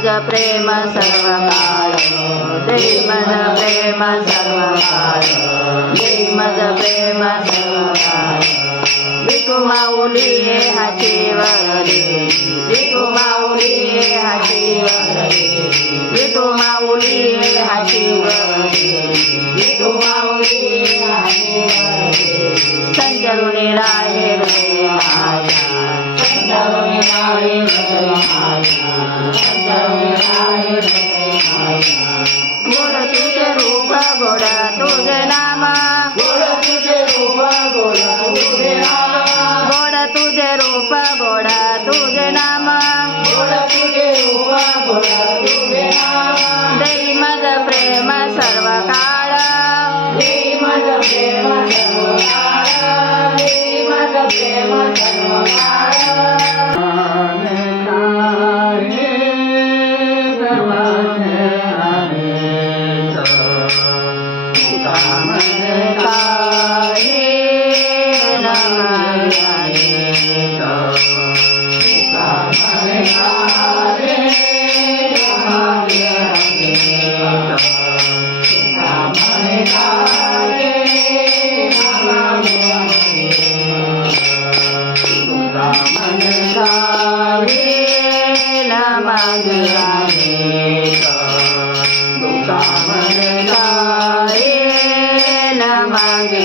ज प्रेम सर्वकारो। दैमज प्रेम सर्वकारो। दैमज प्रेम सर्वकारो। विकुमाऊलिये हाची वरदे विकुमाऊलिये हाची वरदे विकुमाऊलिये हाची वरदे विकुमाऊलिये हाची वरदे संजरुणी problema, não, não, não, não, मागे तुका म्हणला रे ना मागे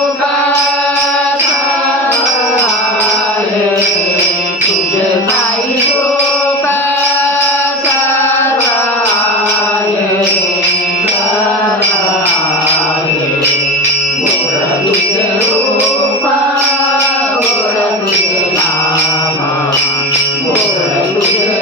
Hallelujah.